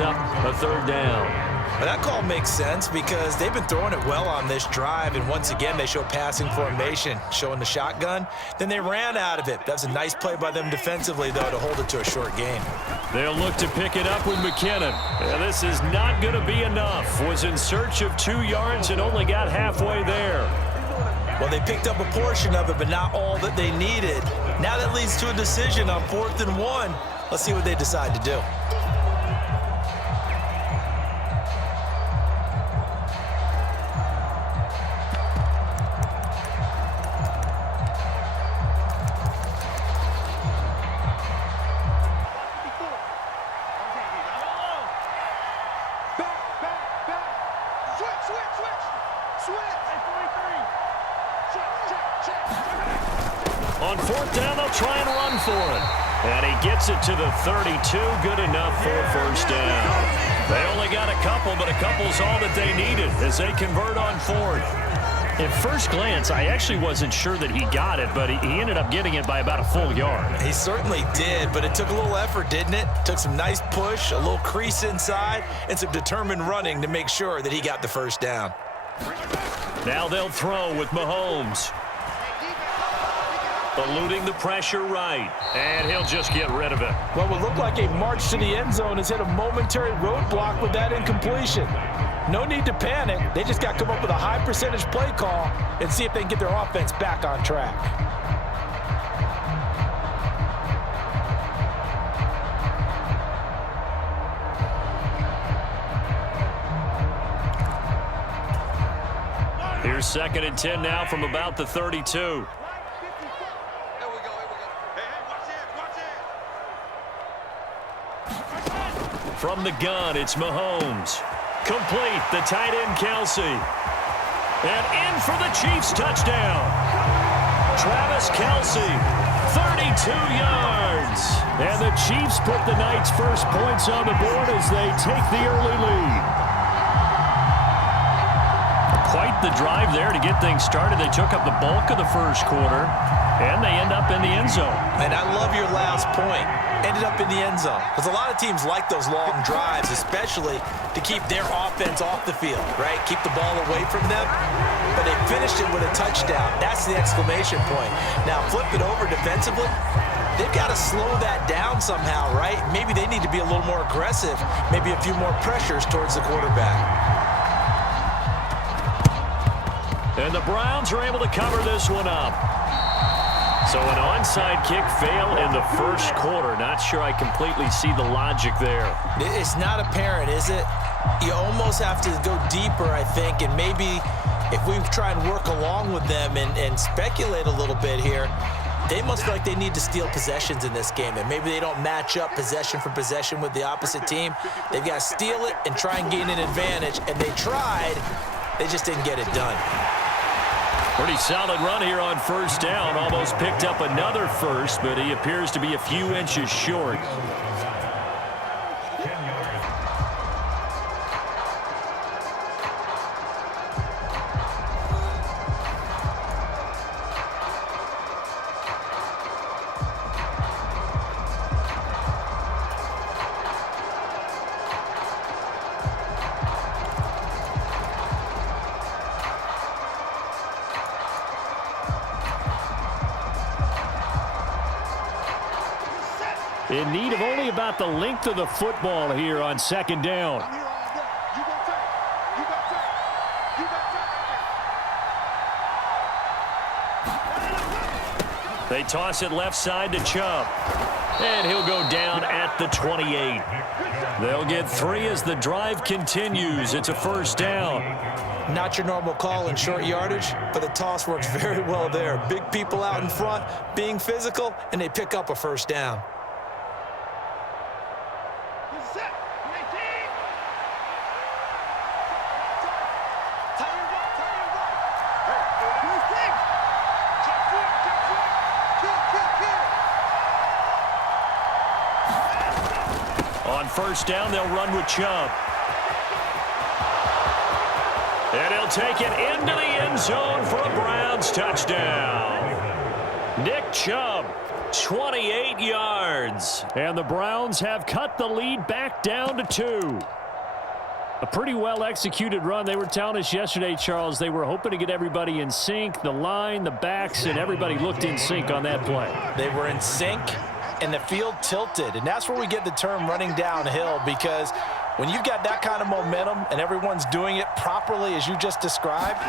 Up a third down. Well, that call makes sense because they've been throwing it well on this drive, and once again they show passing formation, showing the shotgun. Then they ran out of it. That's a nice play by them defensively, though, to hold it to a short game. They'll look to pick it up with McKinnon. And this is not going to be enough. Was in search of 2 yards and only got halfway there. Well, they picked up a portion of it, but not all that they needed. Now that leads to a decision on 4th and 1. Let's see what they decide to do. On 4th down, they'll try and run for it. And he gets it to the 32. Good enough for a first down. They only got a couple, but a couple's all that they needed as they convert on 4th. At first glance, I actually wasn't sure that he got it, but he ended up getting it by about a full yard. He certainly did, but it took a little effort, didn't it? Took some nice push, a little crease inside, and some determined running to make sure that he got the first down. Now they'll throw with Mahomes. Eluding the pressure right, and he'll just get rid of it. What would look like a march to the end zone has hit a momentary roadblock with that incompletion. No need to panic. They just got to come up with a high percentage play call and see if they can get their offense back on track. Here's 2nd and 10 now from about the 32. From the gun, it's Mahomes. Complete, the tight end, Kelsey. And in for the Chiefs touchdown. Travis Kelsey, 32 yards. And the Chiefs put the night's first points on the board as they take the early lead. Quite the drive there to get things started. They took up the bulk of the first quarter, and they end up in the end zone. And I love your last point. Ended up in the end zone. Because a lot of teams like those long drives, especially to keep their offense off the field, right? Keep the ball away from them. But they finished it with a touchdown. That's the exclamation point. Now, flip it over defensively. They've got to slow that down somehow, right? Maybe they need to be a little more aggressive. Maybe a few more pressures towards the quarterback. And the Browns are able to cover this one up. So an onside kick fail in the first quarter. Not sure I completely see the logic there. It's not apparent, is it? You almost have to go deeper, I think, and maybe if we try and work along with them and speculate a little bit here, they must feel like they need to steal possessions in this game, and maybe they don't match up possession for possession with the opposite team. They've got to steal it and try and gain an advantage, and they tried. They just didn't get it done. Pretty solid run here on first down. Almost picked up another first, but he appears to be a few inches short. In need of only about the length of the football here on 2nd down. They toss it left side to Chubb. And he'll go down at the 28. They'll get 3 as the drive continues. It's a first down. Not your normal call in short yardage, but the toss works very well there. Big people out in front, being physical, and they pick up a first down. On first down, they'll run with Chubb. And he'll take it into the end zone for a Browns touchdown. Nick Chubb 28 yards. And the Browns have cut the lead back down to 2. A pretty well-executed run. They were telling us yesterday, Charles, they were hoping to get everybody in sync. The line, the backs, and everybody looked in sync on that play. They were in sync, and the field tilted. And that's where we get the term running downhill, because when you've got that kind of momentum and everyone's doing it properly as you just described,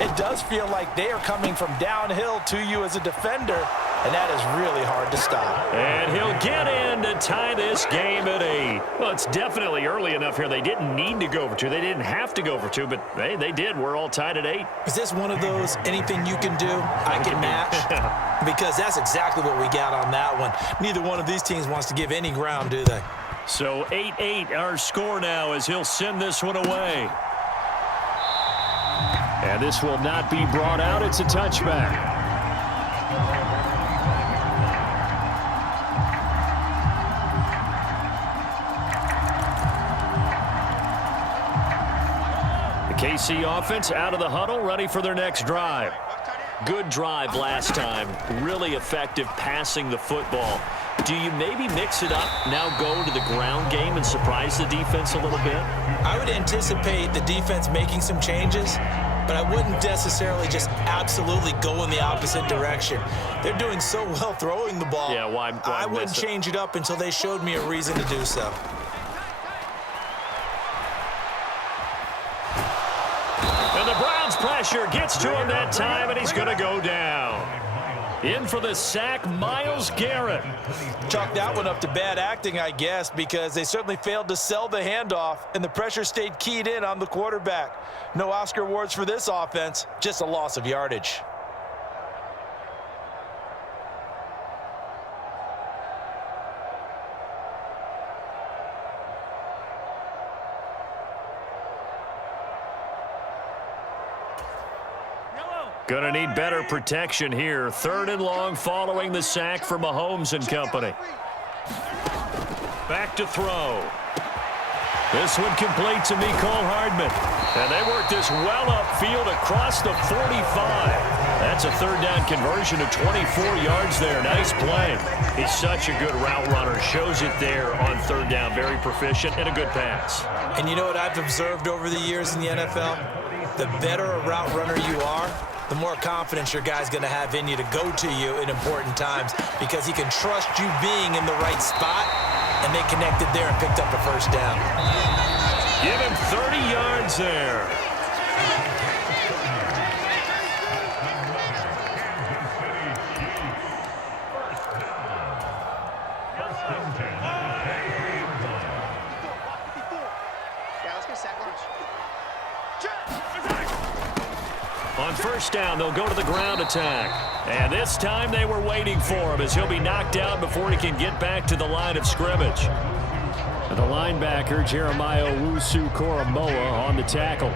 it does feel like they are coming from downhill to you as a defender, and that is really hard to stop. And he'll get in to tie this game at 8. Well, it's definitely early enough here. They didn't need to go for 2. They didn't have to go for 2, but hey, they did. We're all tied at 8. Is this one of those anything you can do, I can match? Because that's exactly what we got on that one. Neither one of these teams wants to give any ground, do they? So 8-8 our score now as he'll send this one away. And this will not be brought out. It's a touchback. The KC offense out of the huddle, ready for their next drive. Good drive last time. Really effective passing the football. Do you maybe mix it up, now go to the ground game and surprise the defense a little bit? I would anticipate the defense making some changes, but I wouldn't necessarily just absolutely go in the opposite direction. They're doing so well throwing the ball. Yeah, why I wouldn't change it up until they showed me a reason to do so. And the Browns pressure gets to him that time, and he's going to go down. In for the sack, Myles Garrett. Chalk that one up to bad acting, I guess, because they certainly failed to sell the handoff, and the pressure stayed keyed in on the quarterback. No Oscar awards for this offense, just a loss of yardage. Going to need better protection here. 3rd and long following the sack for Mahomes and company. Back to throw. This one complete to Mecole Hardman. And they work this well upfield across the 45. That's a 3rd down conversion of 24 yards there. Nice play. He's such a good route runner. Shows it there on 3rd down. Very proficient and a good pass. And you know what I've observed over the years in the NFL? The better a route runner you are, the more confidence your guy's going to have in you to go to you in important times, because he can trust you being in the right spot, and they connected there and picked up a 1st down. Give him 30 yards there. On 1st down, they'll go to the ground attack. And this time they were waiting for him as he'll be knocked down before he can get back to the line of scrimmage. And the linebacker, Jeremiah Owusu-Koramoah, on the tackle.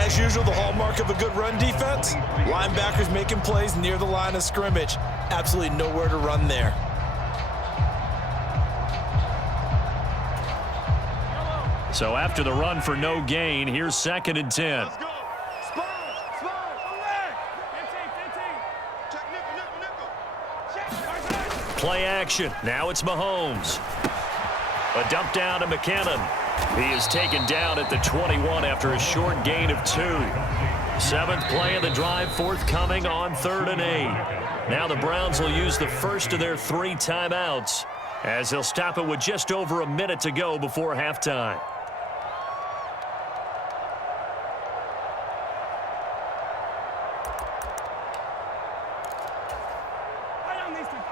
As usual, the hallmark of a good run defense, linebackers making plays near the line of scrimmage. Absolutely nowhere to run there. So after the run for no gain, here's 2nd and 10. Play action. Now it's Mahomes. A dump down to McKinnon. He is taken down at the 21 after a short gain of 2. 7th play of the drive forthcoming on 3rd and 8. Now the Browns will use the first of their 3 timeouts as they'll stop it with just over a minute to go before halftime.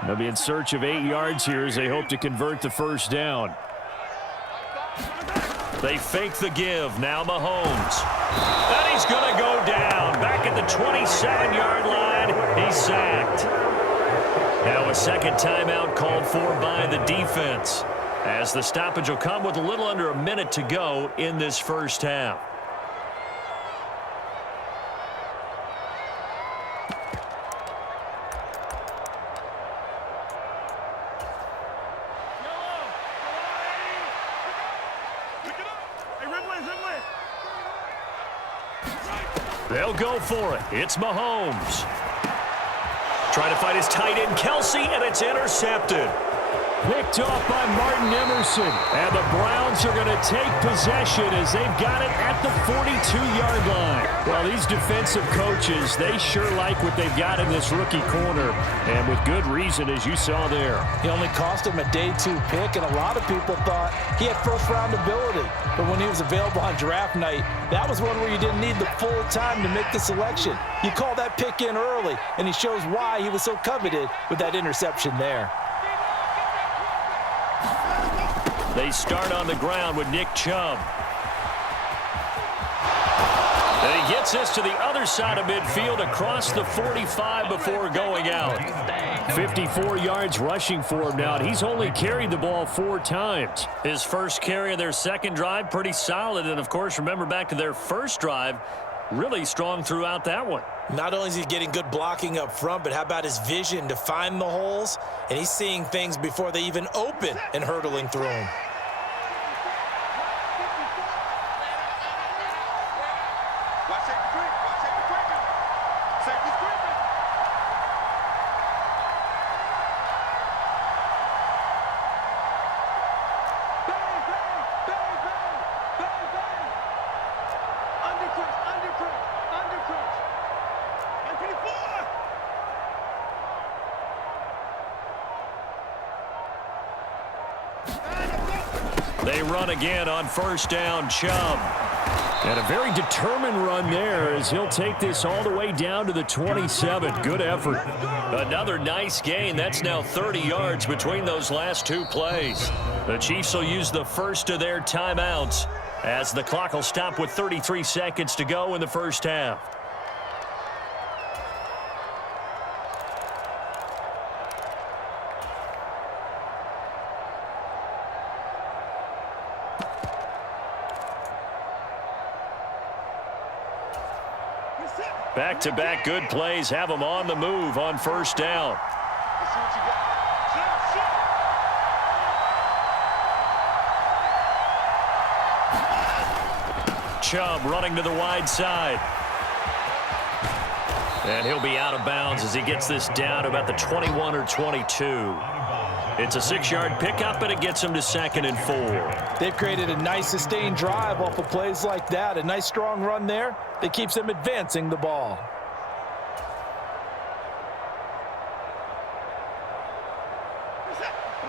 They'll be in search of 8 yards here as they hope to convert the 1st down. They fake the give. Now Mahomes. And he's going to go down. Back at the 27-yard line. He's sacked. Now a 2nd timeout called for by the defense, as the stoppage will come with a little under a minute to go in this 1st half. They'll go for it. It's Mahomes. Trying to find his tight end, Kelsey, and it's intercepted. Picked off by Martin Emerson. And the Browns are going to take possession as they've got it at the 42-yard line. Well, these defensive coaches, they sure like what they've got in this rookie corner. And with good reason, as you saw there. He only cost him a day 2 pick, and a lot of people thought he had first-round ability. But when he was available on draft night, that was one where you didn't need the full time to make the selection. You call that pick in early, and he shows why he was so coveted with that interception there. They start on the ground with Nick Chubb. And he gets this to the other side of midfield across the 45 before going out. 54 yards rushing for him now, and he's only carried the ball 4 times. His first carry of their second drive, pretty solid. And, of course, remember back to their first drive, really strong throughout that one. Not only is he getting good blocking up front, but how about his vision to find the holes? And he's seeing things before they even open and hurtling through them. They run again on first down, Chubb. And a very determined run there as he'll take this all the way down to the 27. Good effort. Another nice gain. That's now 30 yards between those last 2 plays. The Chiefs will use the first of their timeouts as the clock will stop with 33 seconds to go in the first half. Back-to-back good plays have them on the move on first down. Chubb running to the wide side. And he'll be out of bounds as he gets this down to about the 21 or 22. It's a 6-yard pickup, and it gets him to 2nd and 4. They've created a nice sustained drive off of plays like that. A nice strong run there that keeps them advancing the ball.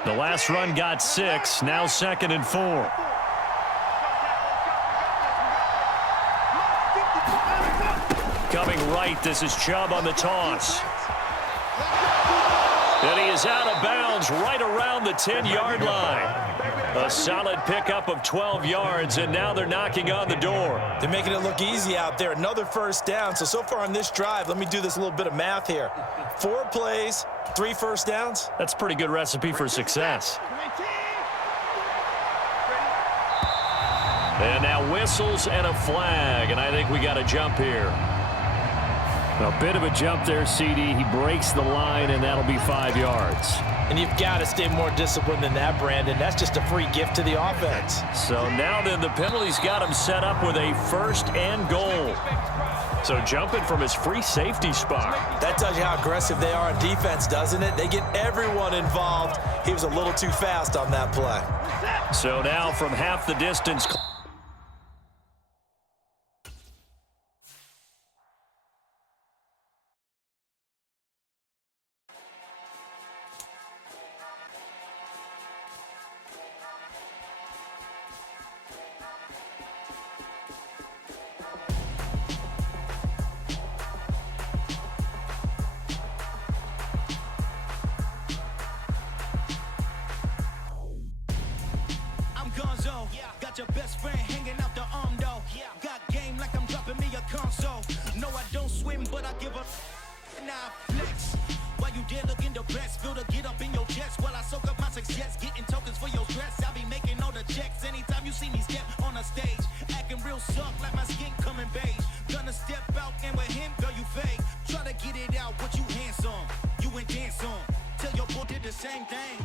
The last run got 6, now 2nd and 4. Coming right, this is Chubb on the toss. And he is out of bounds right around the 10-yard line. A solid pickup of 12 yards, and now they're knocking on the door. They're making it look easy out there. Another first down. So far on this drive, let me do this little bit of math here. 4 plays, 3 first downs. That's a pretty good recipe for success. And now whistles and a flag, and I think we got a jump here. A bit of a jump there, CD. He breaks the line, and that'll be 5 yards. And you've got to stay more disciplined than that, Brandon. That's just a free gift to the offense. So now then the penalties got him set up with a 1st and goal. So jumping from his free safety spot. That tells you how aggressive they are on defense, doesn't it? They get everyone involved. He was a little too fast on that play. So now from half the distance. Got your best friend hanging out the arm though. Got game like I'm dropping me a console. No, I don't swim, but I give up. Now flex. While you there looking the best, feel to get up in your chest while I soak up my success, getting tokens for your stress. I be making all the checks anytime you see me step on a stage, acting real suck like my skin coming beige. Gonna step out and with him, girl, you fake. Try to get it out, what you handsome, you ain't dance on. Tell your boy did the same thing.